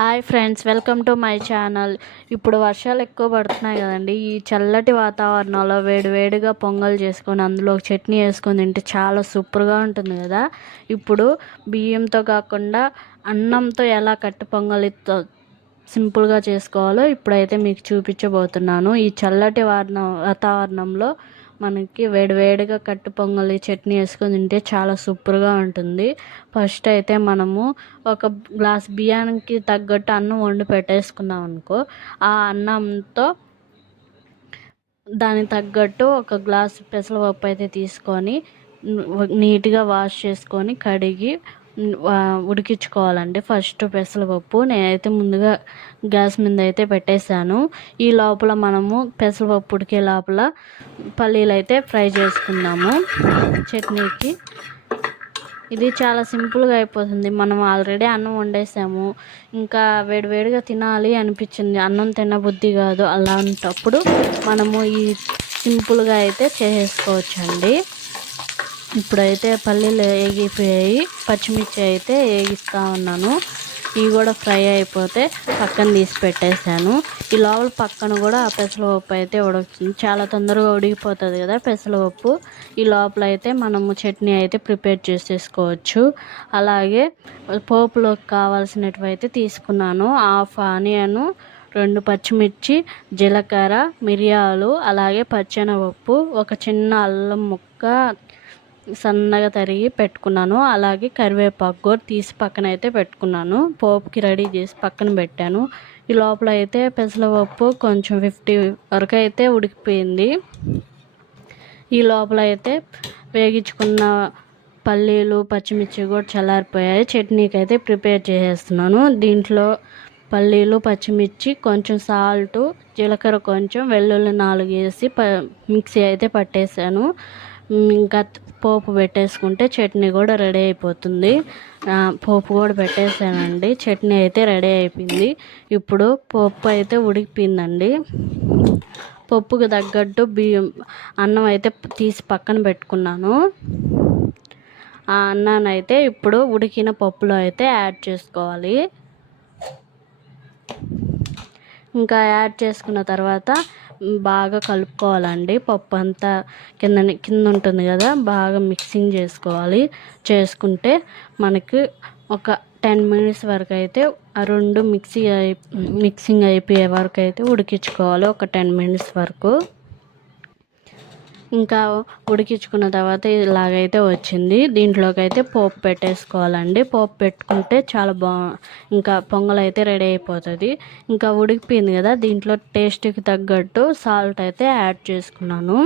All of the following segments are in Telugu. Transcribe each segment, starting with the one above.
Hi friends welcome to my channel. ఇప్పుడు వర్షాలు ఎక్కువ పడుతున్నాయి కదండి. ఈ చల్లటి వాతావరణంలో వేడివేడిగా పొంగల్ చేసుకొని అందులో చట్నీ వేసుకొని తింటే చాలా సూపర్గా ఉంటుంది కదా. ఇప్పుడు బియ్యంతో కాకుండా అన్నంతో ఎలా కట్టు పొంగలితో సింపుల్గా చేసుకోవాలో ఇప్పుడైతే మీకు చూపించబోతున్నాను. ఈ చల్లటి వాతావరణంలో మనకి వేడివేడిగా కట్టు పొంగలి చట్నీ వేసుకొని తింటే చాలా సూపర్గా ఉంటుంది. ఫస్ట్ అయితే మనము ఒక గ్లాస్ బియ్యానికి తగ్గట్టు అన్నం వండి పెట్టేసుకున్నాం అనుకో ఆ అన్నంతో దానికి తగ్గట్టు ఒక గ్లాస్ పెసరపప్పు అయితే తీసుకొని నీట్గా వాష్ చేసుకొని కడిగి ఉడికించుకోవాలండి. ఫస్ట్ పెసరపప్పు. నేనైతే ముందుగా గ్యాస్ మీద అయితే పెట్టేశాను. ఈ లోపల మనము పెసరపప్పు ఉడికే లోపల పల్లీలు అయితే ఫ్రై చేసుకుందాము. చట్నీకి. ఇది చాలా సింపుల్గా అయిపోతుంది. మనం ఆల్రెడీ అన్నం వండేసాము. ఇంకా వేడివేడిగా తినాలి అనిపించింది. అన్నం తిన్న బుద్ధి కాదు. అలాంటప్పుడు మనము ఈ సింపుల్గా అయితే చేసేసుకోవచ్చండి ఇప్పుడైతే పల్లీలు వేగిపోయాయి పచ్చిమిర్చి అయితే వేగిస్తూ ఉన్నాను. ఇవి కూడా ఫ్రై అయిపోతే పక్కన తీసి పెట్టేశాను. ఈ లోపల పక్కన కూడా ఆ పెసరపప్పు అయితే ఉడకుతుంది చాలా తొందరగా ఉడికిపోతుంది కదా పెసరపప్పు. ఈ లోపల అయితే మనము చట్నీ అయితే ప్రిపేర్ చేసేసుకోవచ్చు. అలాగే పోపులోకి కావాల్సినవి అయితే తీసుకున్నాను. హాఫ్ ఆనియను రెండు పచ్చిమిర్చి జీలకర్ర మిరియాలు అలాగే పచ్చెనపప్పు ఒక చిన్న అల్లం ముక్క సన్నగా తరిగి పెట్టుకున్నాను. అలాగే కరివేపాకు కూడా తీసి పక్కన అయితే పెట్టుకున్నాను. పోపుకి రెడీ చేసి పక్కన పెట్టాను. ఈ లోపల అయితే పెసరపప్పు కొంచెం ఫిఫ్టీ వరకు అయితే ఉడికిపోయింది. ఈ లోపల అయితే వేగించుకున్న పల్లీలు పచ్చిమిర్చి కూడా చల్లారిపోయాయి. చట్నీకి అయితే ప్రిపేర్ చేసేస్తున్నాను. దీంట్లో పల్లీలు పచ్చిమిర్చి కొంచెం సాల్ట్ జీలకర్ర కొంచెం వెల్లుల్లి నాలుగు వేసి ప మిక్సీ అయితే పట్టేశాను ఇంకా పోపు పెట్టేసుకుంటే చట్నీ కూడా రెడీ అయిపోతుంది. పోపు కూడా పెట్టేసానండి. చట్నీ అయితే రెడీ అయిపోయింది. ఇప్పుడు పప్పు అయితే ఉడికిపోయిందండి. పప్పుకు తగ్గట్టు బియ్యం అన్నం అయితే తీసి పక్కన పెట్టుకున్నాను. ఆ అన్నాన్ని అయితే ఇప్పుడు ఉడికిన పప్పులో అయితే యాడ్ చేసుకోవాలి. ఇంకా యాడ్ చేసుకున్న తర్వాత బాగా కలుపుకోవాలండి. పప్పు అంతా కింద కింద ఉంటుంది కదా బాగా మిక్సింగ్ చేసుకోవాలి. చేసుకుంటే మనకి ఒక టెన్ మినిట్స్ వరకు అయితే ఆ రెండు మిక్సీ అయి మిక్సింగ్ అయిపోయే వరకు అయితే ఉడికించుకోవాలి. ఒక టెన్ మినిట్స్ వరకు. ఇంకా ఉడికించుకున్న తర్వాత ఇలాగైతే వచ్చింది. దీంట్లోకి అయితే పోపు పెట్టేసుకోవాలండి. పోపు పెట్టుకుంటే చాలా బా ఇంకా పొంగల్ అయితే రెడీ అయిపోతుంది. ఇంకా ఉడికిపోయింది కదా దీంట్లో టేస్ట్కి తగ్గట్టు సాల్ట్ అయితే యాడ్ చేసుకున్నాను.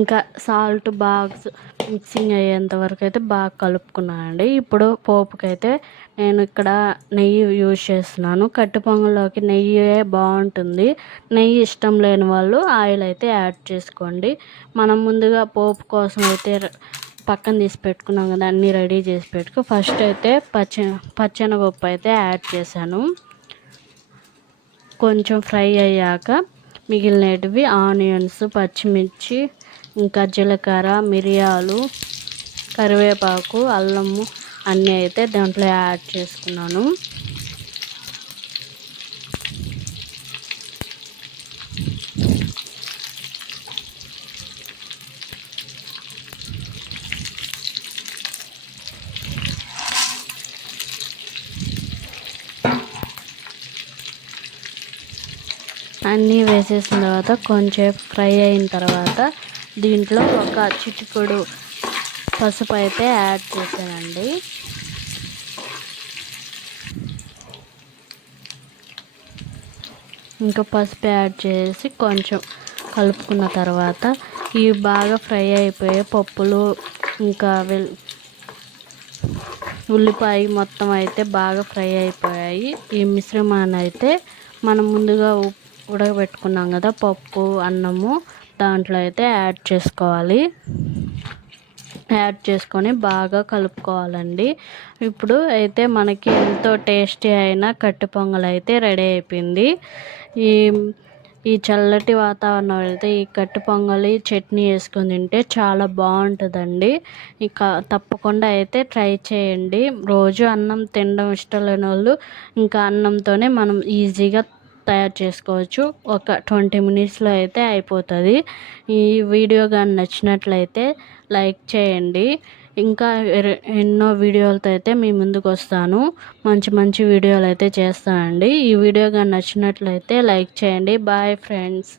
ఇంకా సాల్ట్ బాక్స్ మిక్సింగ్ అయ్యేంత వరకు అయితే బాగా కలుపుకున్నానండి. ఇప్పుడు పోపుకైతే నేను ఇక్కడ నెయ్యి యూజ్ చేస్తున్నాను. కట్టు పొంగల్లోకి నెయ్యి బాగుంటుంది. నెయ్యి ఇష్టం లేని వాళ్ళు ఆయిల్ అయితే యాడ్ చేసుకోండి. మనం ముందుగా పోపు కోసం అయితే పక్కన తీసి పెట్టుకున్నాం కదా అన్నీ రెడీ చేసి పెట్టుకో. ఫస్ట్ అయితే పచ్చ పచ్చెనపప్పు అయితే యాడ్ చేశాను. కొంచెం ఫ్రై అయ్యాక మిగిలినవి ఆనియన్స్ పచ్చిమిర్చి ఇంకా జీలకర్ర మిరియాలు కరివేపాకు అల్లము అన్నీ అయితే దాంట్లో యాడ్ చేసుకున్నాను. అన్నీ వేసేసిన తర్వాత కొంచెం ఫ్రై అయిన తర్వాత దీంట్లో ఒక చిటికుడు పసుపు అయితే యాడ్ చేశానండి. ఇంకా పసుపు యాడ్ చేసి కొంచెం కలుపుకున్న తర్వాత ఇవి బాగా ఫ్రై అయిపోయే పప్పులు ఇంకా వెల్ ఉల్లిపాయ మొత్తం అయితే బాగా ఫ్రై అయిపోయాయి. ఈ మిశ్రమాన్ని అయితే మనం ముందుగా ఉడకబెట్టుకున్నాం కదా పప్పు అన్నము దాంట్లో అయితే యాడ్ చేసుకోవాలి. యాడ్ చేసుకొని బాగా కలుపుకోవాలండి. ఇప్పుడు అయితే మనకి ఎంతో టేస్టీ అయిన కట్టు పొంగల్ అయితే రెడీ అయిపోయింది. ఈ ఈ చల్లటి వాతావరణం అయితే ఈ కట్టు పొంగలి చట్నీ వేసుకొని తింటే చాలా బాగుంటుందండి. ఇక తప్పకుండా అయితే ట్రై చేయండి. రోజు అన్నం తినడం ఇష్టం లేని వాళ్ళు ఇంకా అన్నంతోనే మనం ఈజీగా తయారు చేసుకోవచ్చు. ఒక ట్వంటీ మినిట్స్లో అయితే అయిపోతుంది. ఈ వీడియో కానీ నచ్చినట్లయితే లైక్ చేయండి. ఇంకా ఎన్నో వీడియోలతో అయితే మీ ముందుకు వస్తాను. మంచి మంచి వీడియోలు అయితే చేస్తానండి. ఈ వీడియో కానీ నచ్చినట్లయితే లైక్ చేయండి. Bye friends.